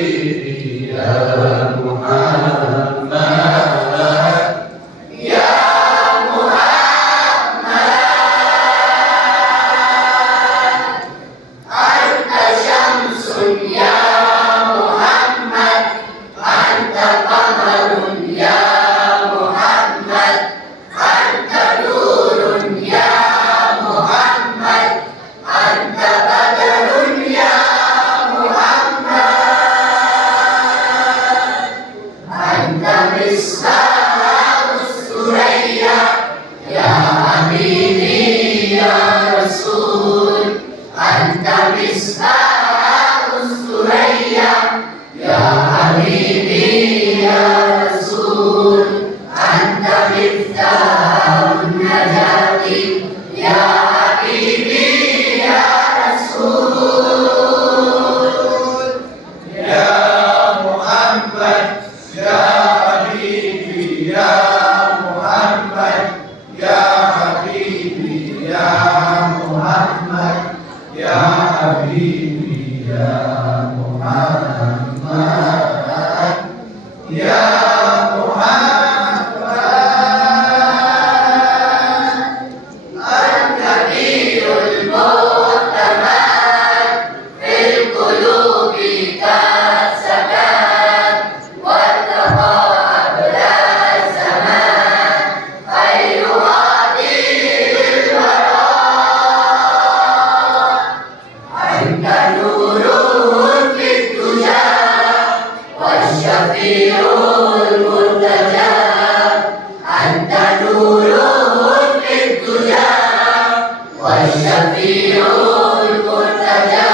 حبيبي يا محمد يا محمد أنت شمس يا محمد أنت قمر يا محمد أنت نور يا محمد أنت بدر يا محمد أنت مصباح الثريا يا حبيبي يا رسول أنت مصباح الثريا يا حبيبي يا رسول أنت مفتاح النجاة يا حبيبي يا رسول يا محمد يا حبيبي يا محمد يا حبيبي يا محمد يا حبيبي يا محمد يا النبي المعتمد في القلوب كالسكن والتقى أبلى الزمان خير هادي للورى أنت نور في الدجى والشفيع المرتجى أنت نور في الدجى والشفيع المرتجى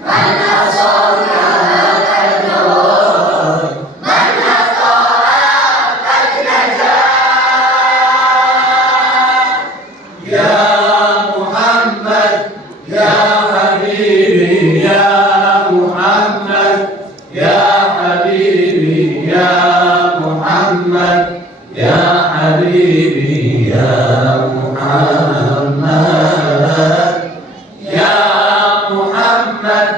من أصابك النور من أطاعك قد نجا يا محمد يا حبيبي يا محمد يا حبيبي يا محمد يا حبيبي يا محمد يا محمد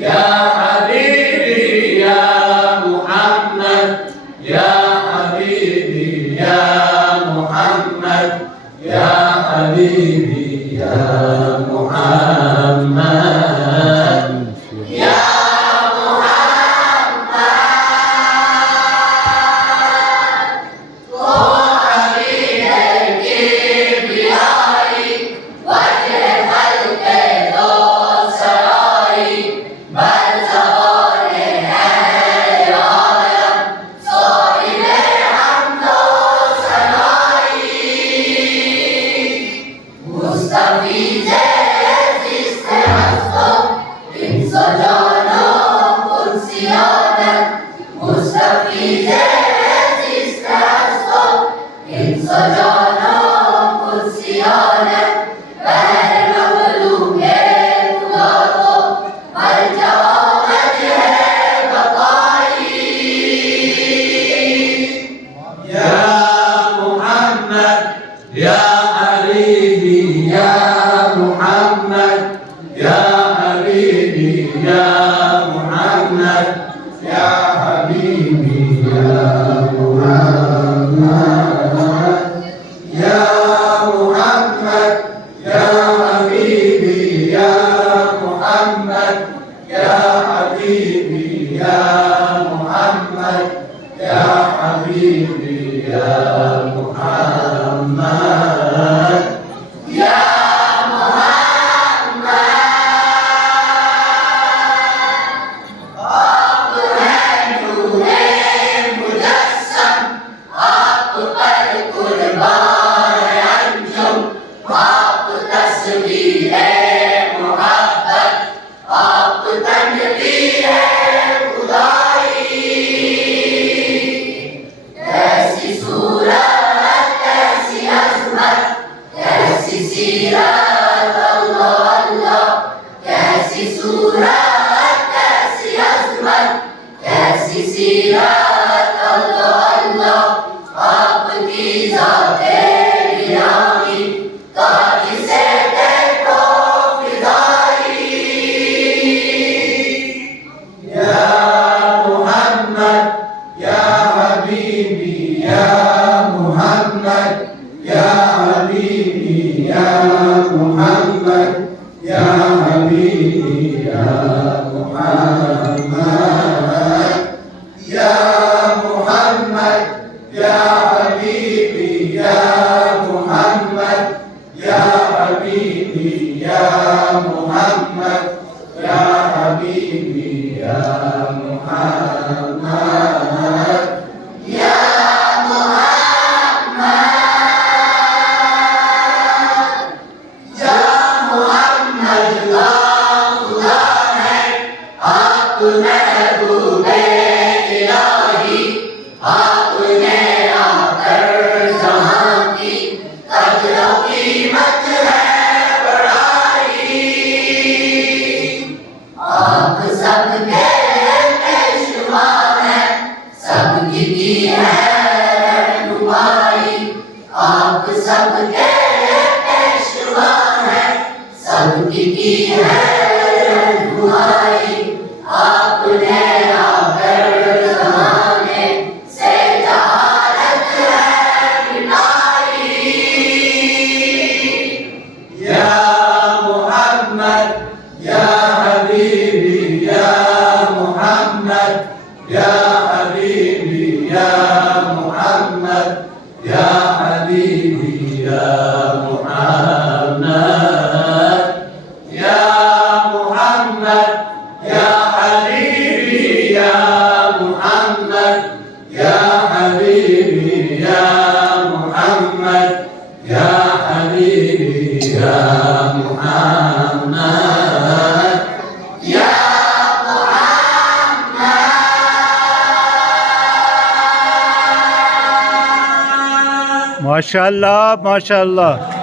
يا حبيبي يا محمد يا حبيبي يا محمد يا حبيبي يا محمد يا يا حبيبي يا محمد يا حبيبي يا محمد يا حبيبي يا محمد يا محمد يا حبيبي يا محمد يا حبيبي يا محمد يا حبيبي يا محمد يا محمد आप हैं नूरे मुजस्सम आप पर कुर्बान अंजुम आप तस्वीर मोहब्बत आप तनवीर खुदाई ऐसी सूरत माशाअल्लाह माशाअल्लाह।